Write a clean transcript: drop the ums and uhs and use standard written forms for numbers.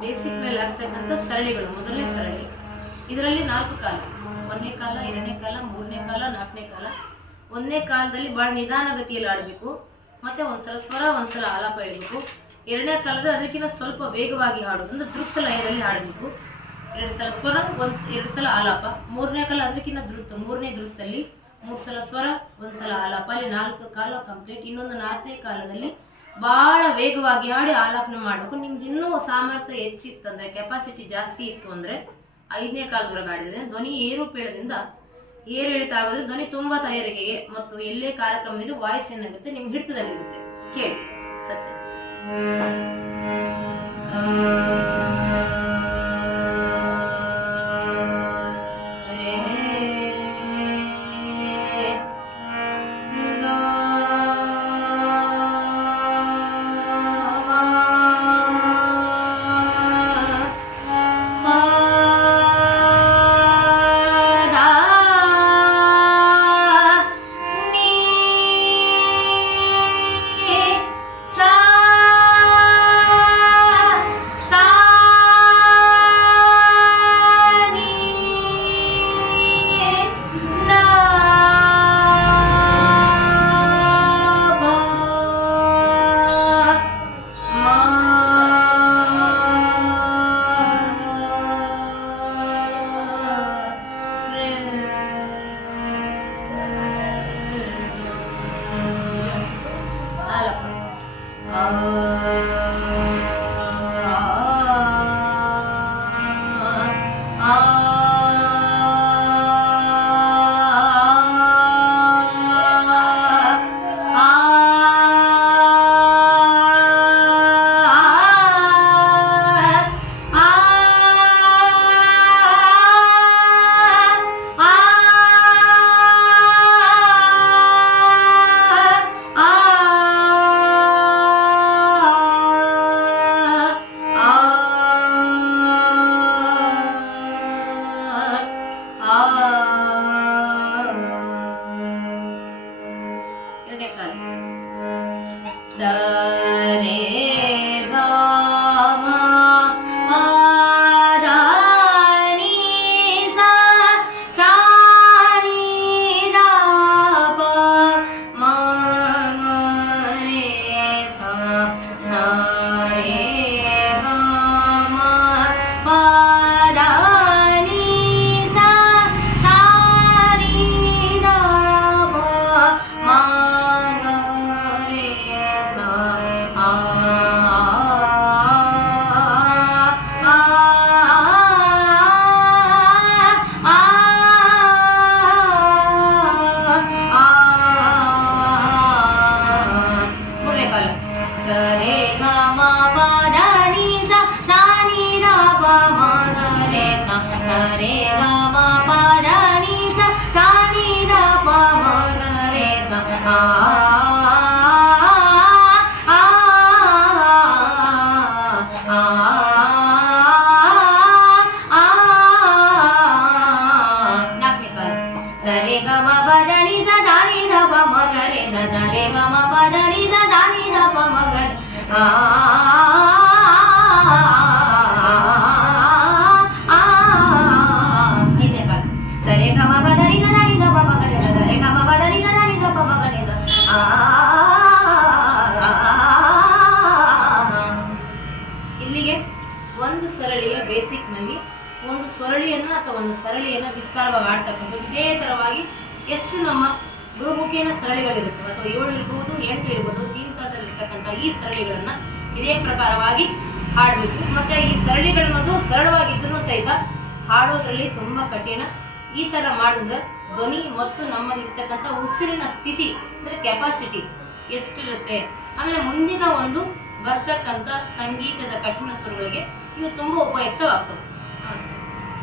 ಬೇಸಿಕ್ನಲ್ಲಿ ಆಗ್ತಕ್ಕಂಥ ಸರಳಿಗಳು. ಮೊದಲನೇ ಸರಳಿ, ಇದರಲ್ಲಿ 4 ಕಾಲ: 1ನೇ ಕಾಲ, 2ನೇ ಕಾಲ, 3ನೇ ಕಾಲ, 4ನೇ ಕಾಲ. 1ನೇ ಕಾಲದಲ್ಲಿ ಭಾಳ ನಿಧಾನಗತಿಯಲ್ಲಿ ಆಡಬೇಕು, ಮತ್ತು ಒಂದ್ಸಲ ಸ್ವರ ಒಂದ್ಸಲ ಆಲಾಪ ಹೇಳಬೇಕು. 2ನೇ ಕಾಲದಲ್ಲಿ ಅದಕ್ಕಿಂತ ಸ್ವಲ್ಪ ವೇಗವಾಗಿ ಹಾಡೋದು, ಅಂದರೆ ದ್ರುತ ಲಯದಲ್ಲಿ ಹಾಡಬೇಕು. 2 ಸಲ ಸ್ವರ, 2 ಸಲ ಆಲಾಪ. 3ನೇ ಕಾಲ ಅದಕ್ಕಿಂತ ದ್ರುತ, 3ನೇ ದ್ರುತದಲ್ಲಿ 3 ಸಲ ಸ್ವರ, 1 ಸಲ ಆಲಾಪ. ಅಲ್ಲಿ 4 ಕಾಲ ಕಂಪ್ಲೀಟ್. ಇನ್ನೊಂದು 4ನೇ ಕಾಲದಲ್ಲಿ ಭಾಳ ವೇಗವಾಗಿ ಹಾಡಿ ಆಲಾಪನೆ ಮಾಡಬೇಕು. ನಿಮ್ಗೆ ಇನ್ನೂ ಸಾಮರ್ಥ್ಯ ಹೆಚ್ಚಿತ್ತಂದರೆ, ಕೆಪಾಸಿಟಿ ಜಾಸ್ತಿ ಇತ್ತು ಅಂದರೆ 5ನೇ ಕಾಲದವರೆಗೆ ಆಡಿದರೆ ಧ್ವನಿ ಏರುಪೇಳದಿಂದ ಏರಿಳಿತ ಆಗೋದ್ರೆ ಧ್ವನಿ ತುಂಬ ತಯಾರಿಕೆಗೆ ಮತ್ತು ಎಲ್ಲೇ ಕಾರ್ಯಕ್ರಮದಲ್ಲಿ ವಾಯ್ಸ್ ಏನಾಗುತ್ತೆ ನಿಮ್ಮ ಹಿಡಿತದಲ್ಲಿರುತ್ತೆ. ಕೇಳಿ ಸತ್ಯ. ಇಲ್ಲಿಗೆ ಒಂದು ಸರಳಿಯ ಬೇಸಿಕ್ನಲ್ಲಿ ಒಂದು ಸ್ವರಳಿಯನ್ನು ಅಥವಾ ಒಂದು ಸರಳಿಯನ್ನು ವಿಸ್ತಾರವಾಗಿ ಆಡ್ತಕ್ಕಂಥದ್ದು. ಇದೇ ಥರವಾಗಿ ಎಷ್ಟು ನಮ್ಮ ಗುರುಮುಖೇನ ಸರಳಿಗಳಿರುತ್ತವೆ, ಅಥವಾ 7 ಇರ್ಬೋದು, 8 ಇರ್ಬೋದು, ತೀರ್ಥದಲ್ಲಿರ್ತಕ್ಕಂಥ ಈ ಸರಳಿಗಳನ್ನು ಇದೇ ಪ್ರಕಾರವಾಗಿ ಹಾಡಬೇಕು. ಮತ್ತು ಈ ಸರಳಿಗಳನ್ನದು ಸರಳವಾಗಿದ್ದೂ ಸಹಿತ ಹಾಡೋದ್ರಲ್ಲಿ ತುಂಬ ಕಠಿಣ. ಈ ಥರ ಮಾಡಿದ್ರೆ ಧ್ವನಿ ಮತ್ತು ನಮ್ಮಲ್ಲಿರ್ತಕ್ಕಂಥ ಉಸಿರಿನ ಸ್ಥಿತಿ ಅಂದರೆ ಕೆಪಾಸಿಟಿ ಎಷ್ಟಿರುತ್ತೆ, ಆಮೇಲೆ ಮುಂದಿನ ಒಂದು ಬರ್ತಕ್ಕಂಥ ಸಂಗೀತದ ಕಠಿಣ ಸ್ವರಗಳಿಗೆ ಇವು ತುಂಬ ಉಪಯುಕ್ತವಾಗ್ತವೆ. ನಮಸ್ತೆ.